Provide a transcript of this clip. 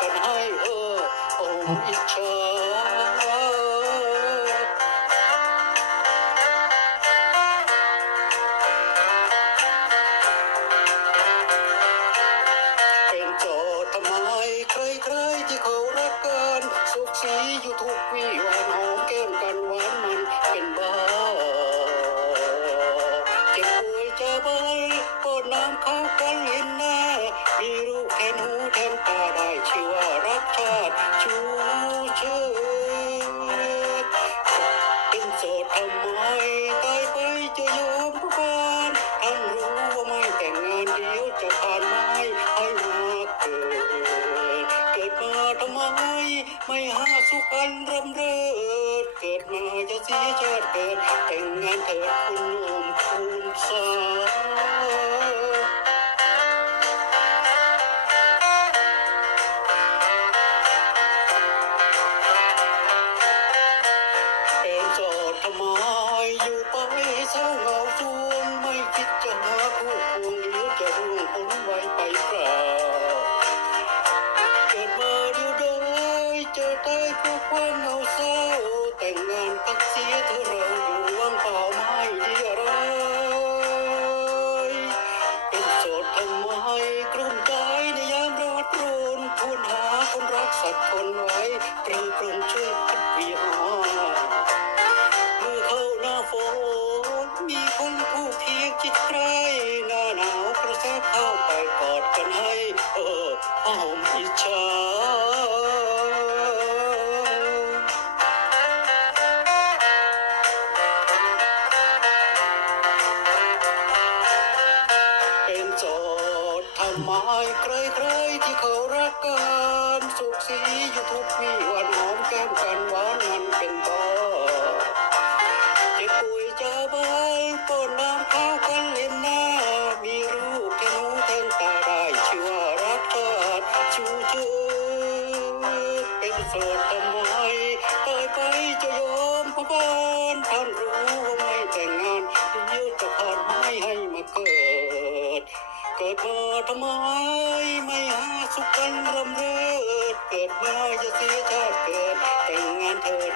กันให้โอ้อิจฉาเป็นโจทย์ทำไมใครๆที่เขารักกันสุขสีอยู่ทุกวี่วันหอมแก้มกันหวานมันเป็นบ้าเจ็บป่วยจะบายก็น้ำเข้ากันเห็นหน้ามีรูปแทนหูแทนตาได้ชื่อว่ารักชาติชูเชิดเป็นโสดทำไมตายไปจะยอมบ้านท่านรู้ว่าไม่แต่งงานเดียวจะผ่านไม้ให้มาเกิดมาทำไมไม่หาสุขันรำเริดเกิดมาจะเสียชาติเกิดแต่งงานเถิดคุณหนุ่มคุณสาวเป็นโสดทำไมอยู่ไปเศร้าเหงาจวงไม่คิดจะหาคู่ควงเดี๋ยวจะร่วงพ้นไว้ไปเปล่าเกิดมาเดียวดายเจอตายเพราะความเหงาเศร้าแต่งงานกันเสียเธอเราอยู่ว่างเปล่าไม่ดีอะไรเป็นโสดทำไมกลุ้มใจในยามร้อนรนควรหาคนรักสักคนไว้เปรย์ปรนช่วยพัดเวียนมาเมื่อเข้าหน้าฝนมีคนผู้เคียงจิตใกล้หน้าหนาวกระแสเข้าไปกอดกันให้หอมอิจฉาเป็นโสดทำไมใครๆที่เขารักกันสุขสีอยู่ทุกวี่วันหอมแก้มกันหวานมันเป็นบ้าเจ็บป่วยจะบายป้อนน้ำข้าวกันเล่นหน้ามีรูปแทนหูแทนตาได้ชื่อว่ารักชาติชูเชิดเป็นโสดทำไมตายไปจะยอมพบานท่านรู้ว่าไม่แต่งงานเดี๋ยวจะผ่านไม้ให้มาเกิดมาทำไมไม่หาสุขกันรำเริดเกิดมาจะเสียชาติเกิดแต่งงานเถิด